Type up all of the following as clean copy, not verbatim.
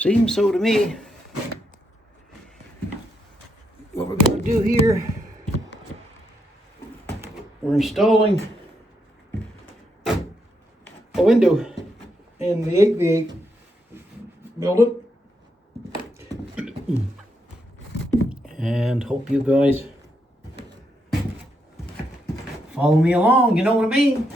Seems so to me. What we're going to do here, we're installing a window in the 8x8 building. And hope you guys follow me along, you know what I mean?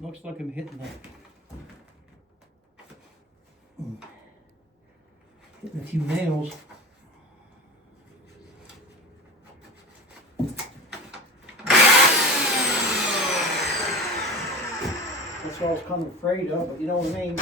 Looks like I'm hitting a few nails. That's what I was kind of afraid of, but you know what I mean.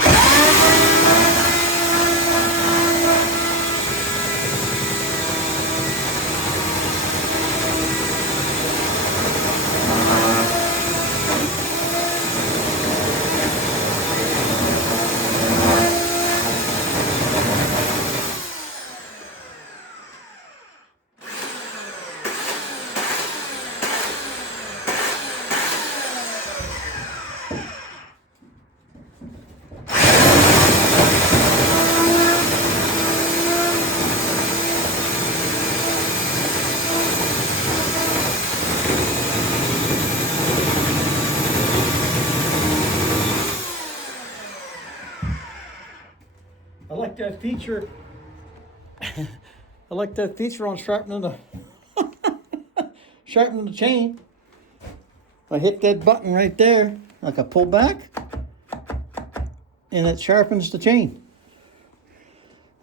I like that feature. I like that feature on sharpening the sharpening the chain. I hit that button right there, like I pull back, and it sharpens the chain.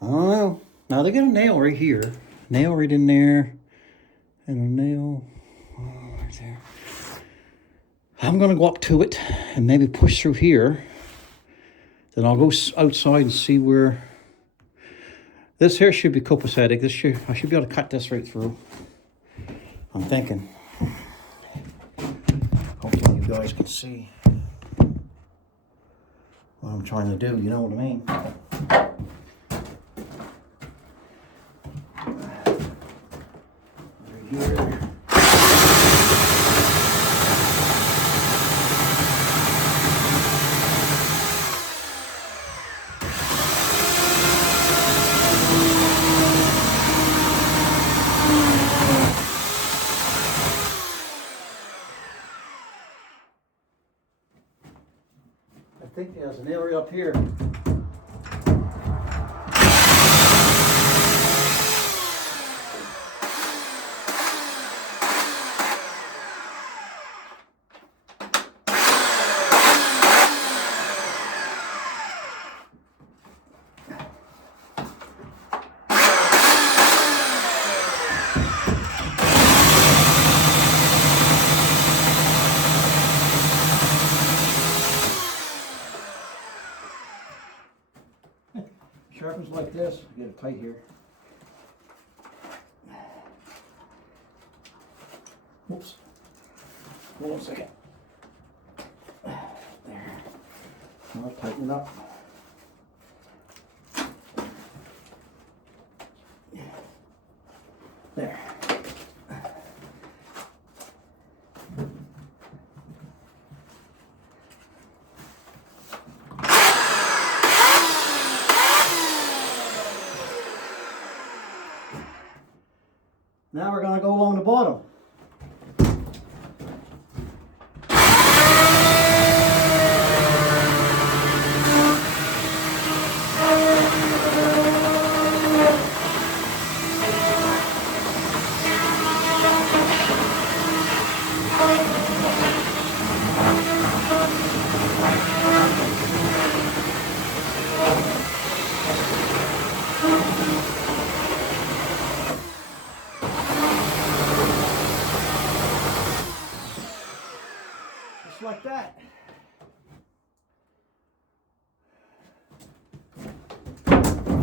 I don't know. Now they got a nail right here, nail right in there, and a nail right there. I'm gonna go up to it and maybe push through here. Then I'll go outside and see where. This here should be copacetic. I should be able to cut this right through. I'm thinking. Hopefully you guys can see what I'm trying to do. You know what I mean? Right here. I think there's an area up here. Sharpens like this. Get it tight here. Oops. Hold on a second. There. Now tighten it up. There. Now we're going to go along the bottom.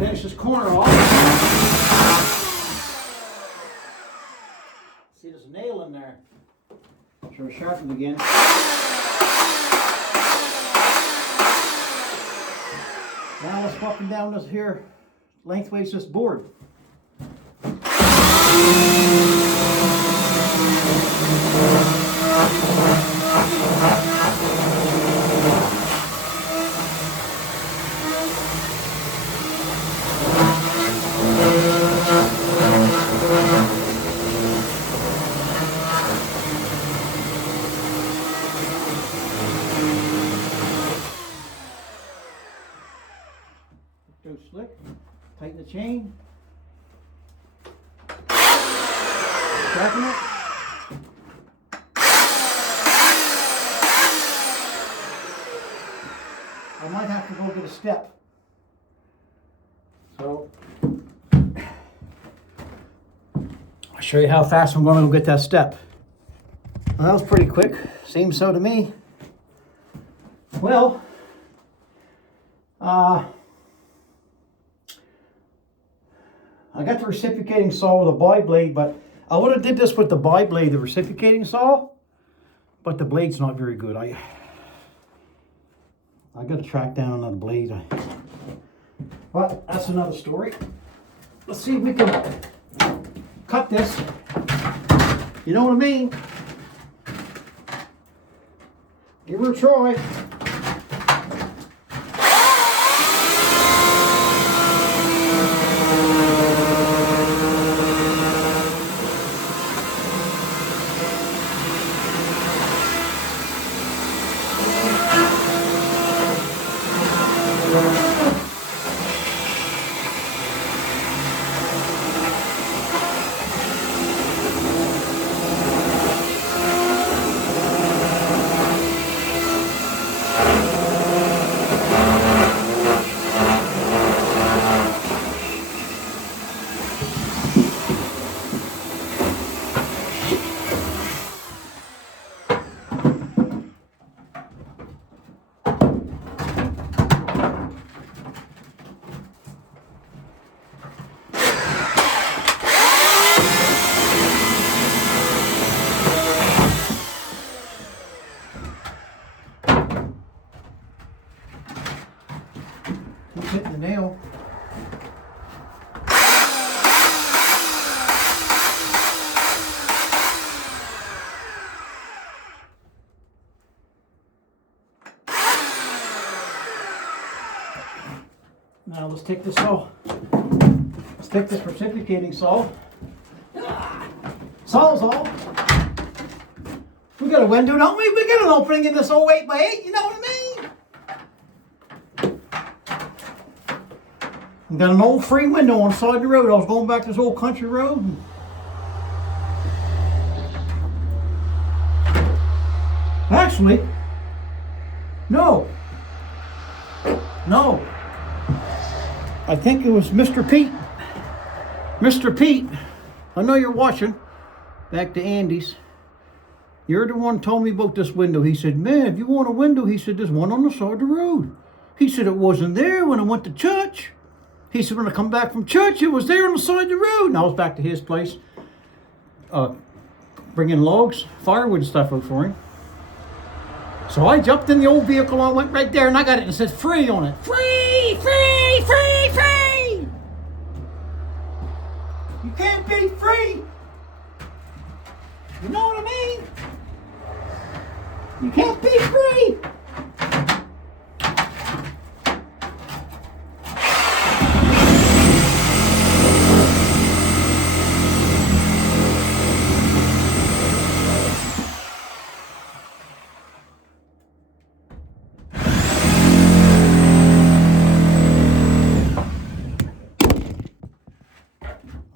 Finish this corner off. See, there's a nail in there. Should we sharpen it again? Now let's walk down this here lengthways this board. Go slick, tighten the chain, sharpen it. I might have to go get a step. So, I'll show you how fast I'm going to go get that step. Well, that was pretty quick. Seems so to me. Well, I got the reciprocating saw with a bi blade, but I would have did this with the bi blade, the reciprocating saw, but the blade's not very good. I got to track down another blade. But that's another story. Let's see if we can cut this. You know what I mean? Give her a try. Hitting the nail. Now let's take this saw. Let's take this reciprocating saw. Saw's all. We got a window, don't we? We got an opening in this old 8x8, you know what I mean? We got an old free window on the side of the road. I was going back this old country road. Actually, no. I think it was Mr. Pete. Mr. Pete, I know you're watching. Back to Andy's. You're the one who told me about this window. He said, man, if you want a window, he said, there's one on the side of the road. He said, it wasn't there when I went to church. He said, when I come back from church, it was there on the side of the road. And I was back to his place, bringing logs, firewood and stuff out for him. So I jumped in the old vehicle, I went right there, and I got it, and it said free on it. Free, free, free, free! You can't be free! You know what I mean? You can't be free!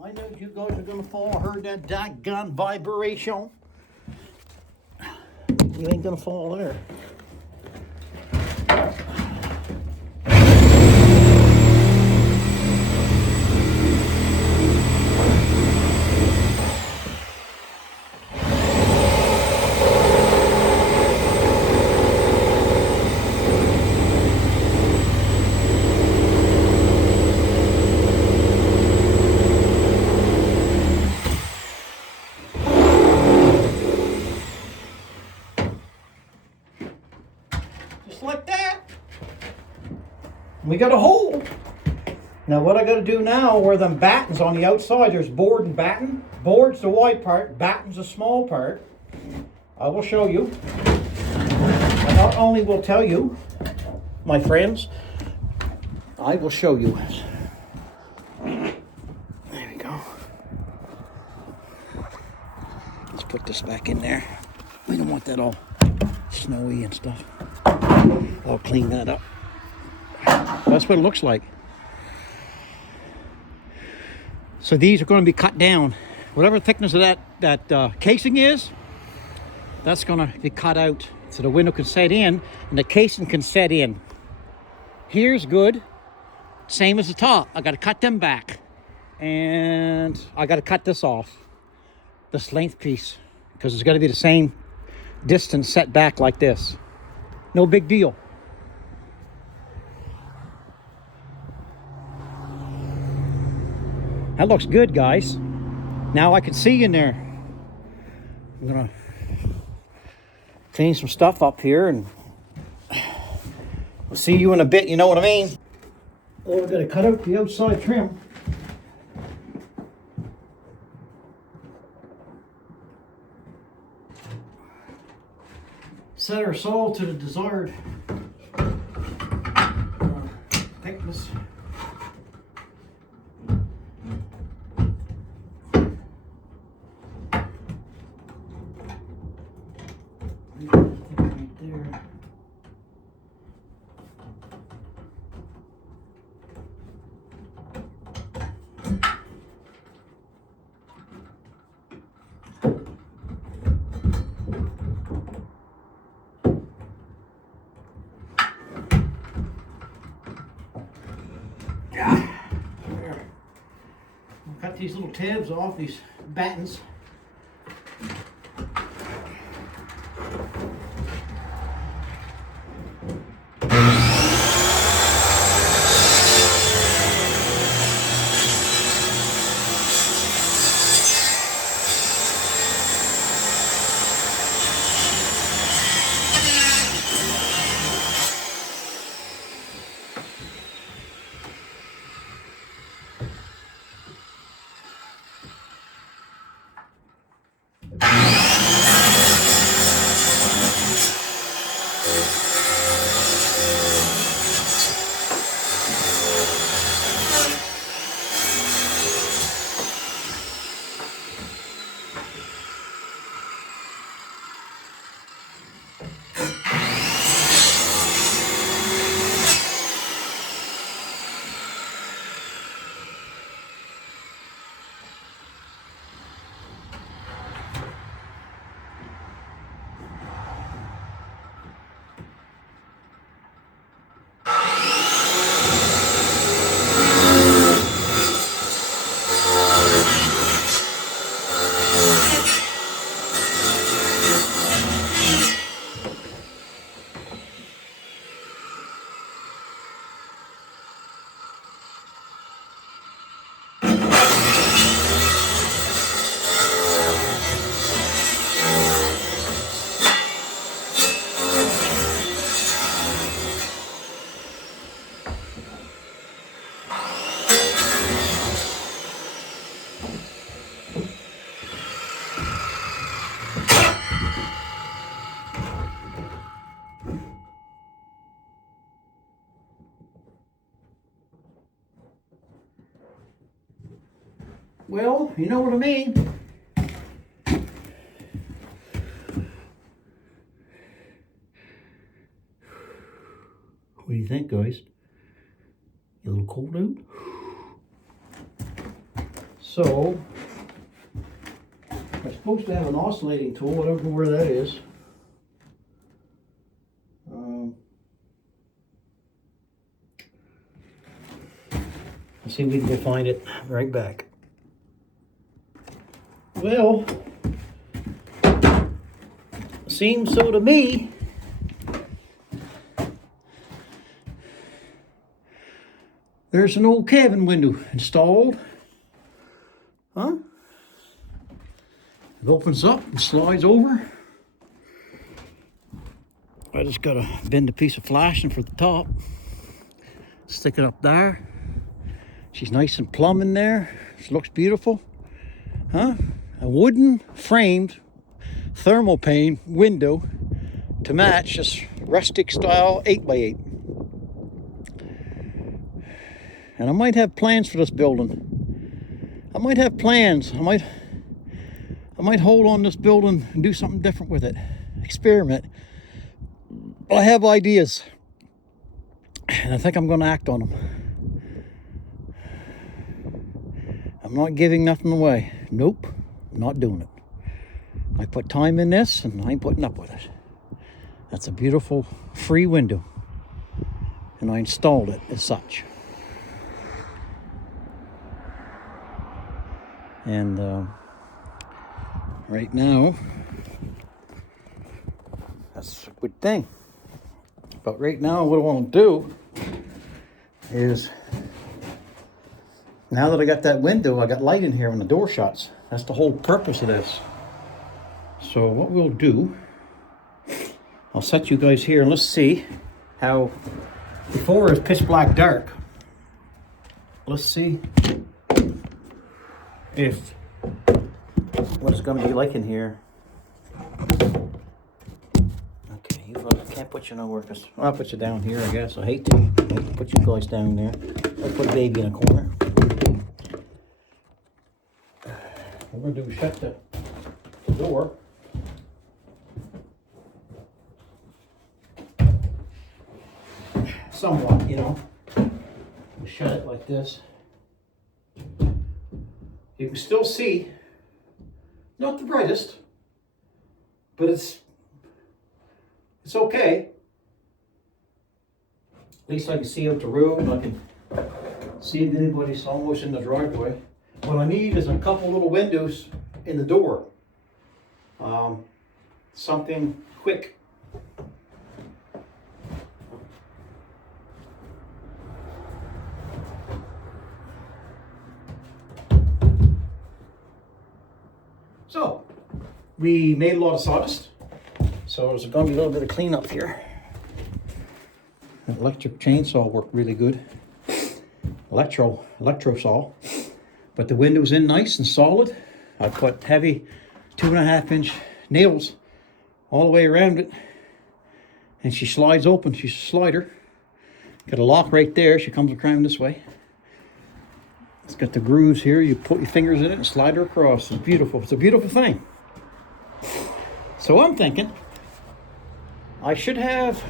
I know you guys are gonna fall. I heard that daggone vibration. You ain't gonna fall there. We got a hole. Now what I got to do now, where them battens on the outside, there's board and batten. Board's the wide part, batten's the small part. I will show you. I not only will tell you, my friends, I will show you. There we go. Let's put this back in there. We don't want that all snowy and stuff. I'll clean that up. That's what it looks like. So these are going to be cut down. Whatever thickness of that casing is, that's going to be cut out so the window can set in and the casing can set in. Here's good. Same as the top. I got to cut them back. And I got to cut this off. This length piece. Because it's got to be the same distance set back like this. No big deal. That looks good, guys. Now I can see in there. I'm gonna clean some stuff up here and we'll see you in a bit, you know what I mean? Oh, we're gonna cut out the outside trim. Set our saw to the desired thickness. Right there. Cut these little tabs off, these battens. Well, you know what I mean. What do you think, guys? You a little cold out? So, I'm supposed to have an oscillating tool, I don't know where that is. Let's see if we can go find it. Right back. Well, seems so to me. There's an old cabin window installed. Huh? It opens up and slides over. I just gotta bend a piece of flashing for the top. Stick it up there. She's nice and plumb in there. She looks beautiful. Huh? A wooden framed thermal pane window to match this rustic style 8x8. And I might have plans for this building. I might have plans. I might hold on this building and do something different with it. Experiment. But I have ideas. And I think I'm going to act on them. I'm not giving nothing away. Nope. I'm not doing it. I put time in this and I ain't putting up with it. That's a beautiful free window. And I installed it as such. And right now, that's a good thing. But right now, what I want to do is, now that I got that window, I got light in here when the door shuts. That's the whole purpose of this. So what we'll do, I'll set you guys here and let's see how, before it's pitch black dark. Let's see if what it's going to be like in here. Okay, you can't put you nowhere because I'll put you down here, I guess. I hate to put you guys down there. I'll put baby in a corner. What we're going to do is shut the door. Somewhat, you know. We'll shut it like this. You can still see, not the brightest, but it's okay. At least I can see out the road. I can see if anybody's almost in the driveway. What I need is a couple little windows in the door. Something quick. So, we made a lot of sawdust, so there's going to be a little bit of cleanup here. An electric chainsaw worked really good. Electro saw. But the window's in nice and solid. I put heavy 2.5-inch nails all the way around it. And she slides open. She's a slider. Got a lock right there. She comes around this way. It's got the grooves here. You put your fingers in it and slide her across. It's beautiful. It's a beautiful thing. So I'm thinking I should have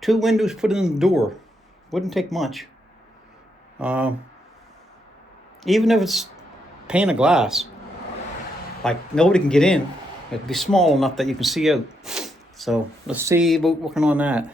2 windows put in the door. Wouldn't take much. Even if it's pane of glass, like nobody can get in. It'd be small enough that you can see out. So let's see about working on that.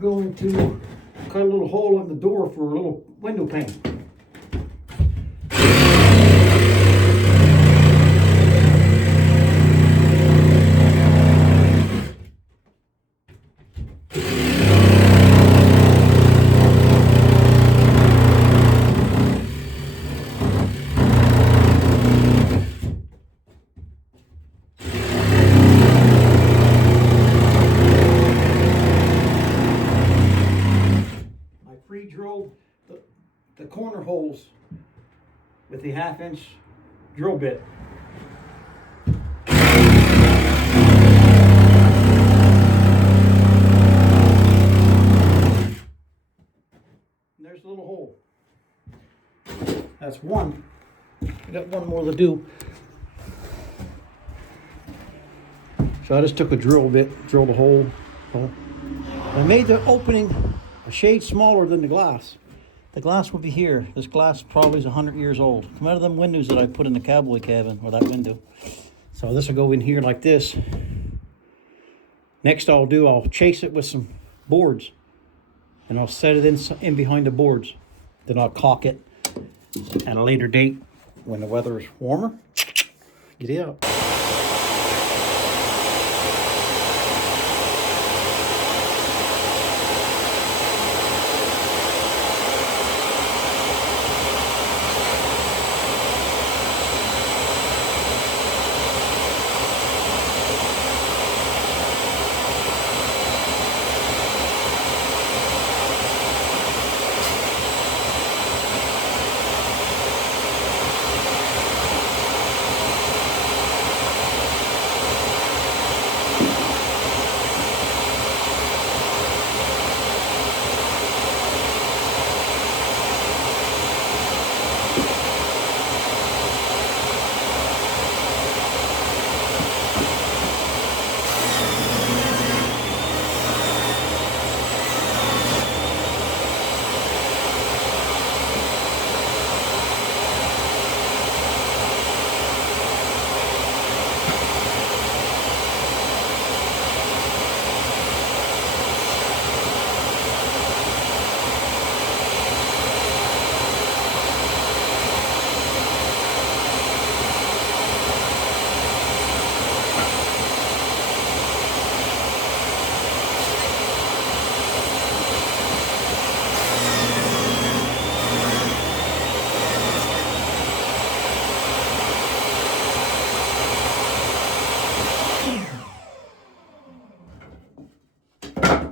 Going to cut a little hole in the door for a little window pane. Drilled the corner holes with the 1/2-inch drill bit. And there's the little hole. That's one. I got one more to do. So I just took a drill bit, drilled a hole. I made the opening a shade smaller than the glass. The glass will be here. This glass probably is 100 years old. Come out of them windows that I put in the cowboy cabin, or that window. So this will go in here like this. Next I'll chase it with some boards. And I'll set it in behind the boards. Then I'll caulk it at a later date when the weather is warmer. Get it out.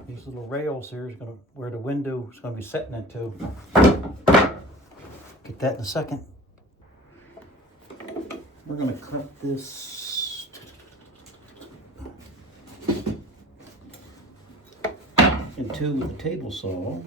These little rails here is gonna where the window is gonna be setting into. Get that in a second. We're gonna cut this in two with the table saw.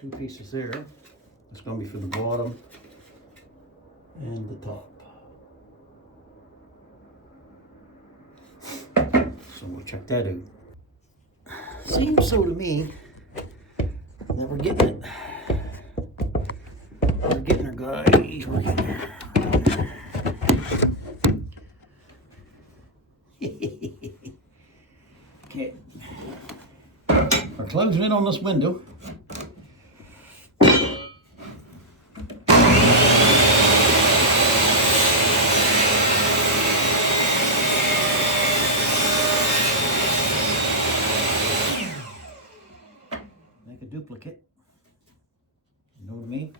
Two pieces there. It's going to be for the bottom and the top. So we'll check that out. Seems so to me that we're getting it. We're getting her, guys. We're getting her. Okay. We're closing in on this window. Duplicate. You know what I mean?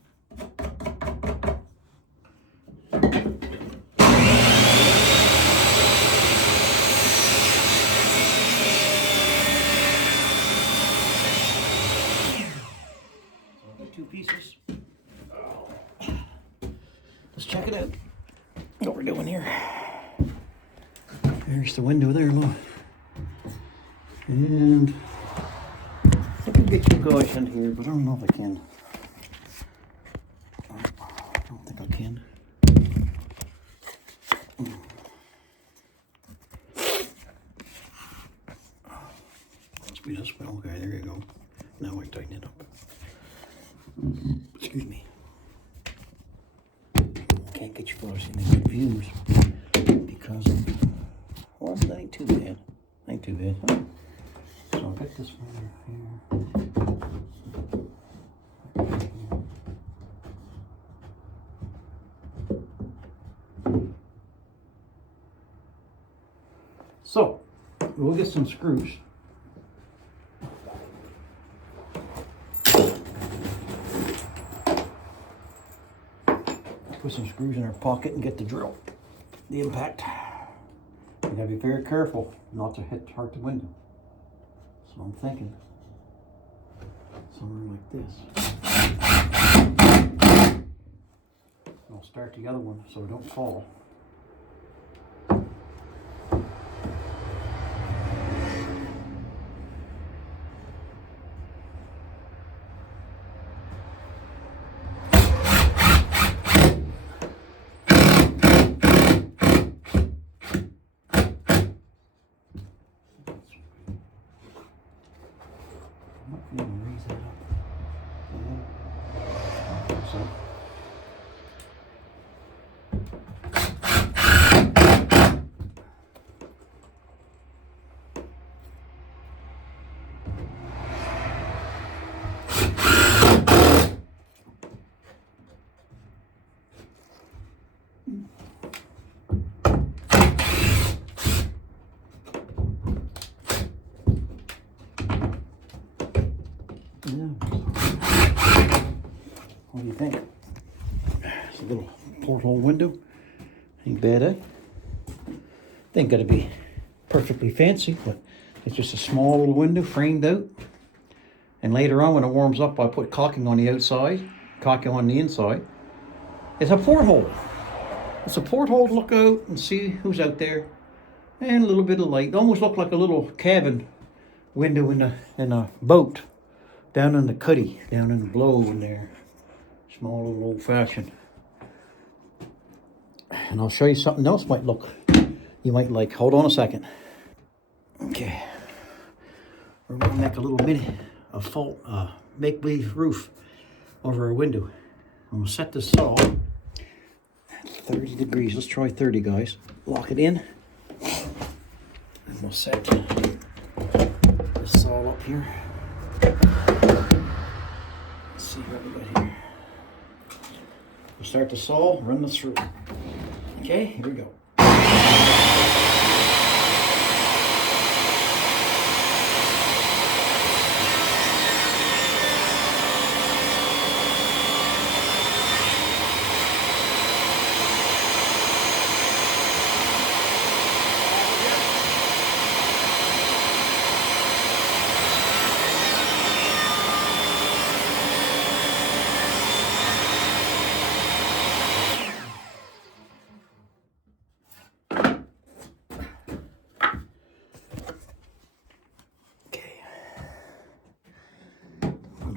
So I've got two pieces. Let's check it out. What we're doing here. There's the window there, look. And I can get you guys in here, but I don't know if I can. I don't think I can. Must be this way. Okay, there you go. Now I tighten it up. Excuse me. Can't get you guys any good views because of, well, that ain't too bad. Ain't too bad, huh? So I'll get this one here. So we'll get some screws. Put some screws in our pocket and get the drill, the impact. You gotta be very careful not to hurt the window. So I'm thinking somewhere like this. I'll start the other one so it don't fall. Yeah. What do you think? It's a little porthole window. Ain't bad, eh? Ain't gotta be perfectly fancy, but it's just a small little window framed out. And later on, when it warms up, I put caulking on the outside, caulking on the inside. It's a porthole. It's a porthole to look out and see who's out there. And a little bit of light. It almost looked like a little cabin window in a boat. Down in the cuddy, down in the blow in there. Small little old fashioned. And I'll show you something else you might like. Hold on a second. Okay. We're gonna make a little make-believe roof over our window. I'm gonna set this saw at 30 degrees. Let's try 30, guys. Lock it in. And we'll set this saw up here. Let's see what we got here. We'll start the saw, run this through. Okay, here we go.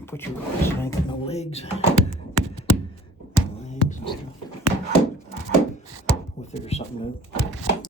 Put your ropes, I ain't got no legs. No legs and stuff. We'll figure something out.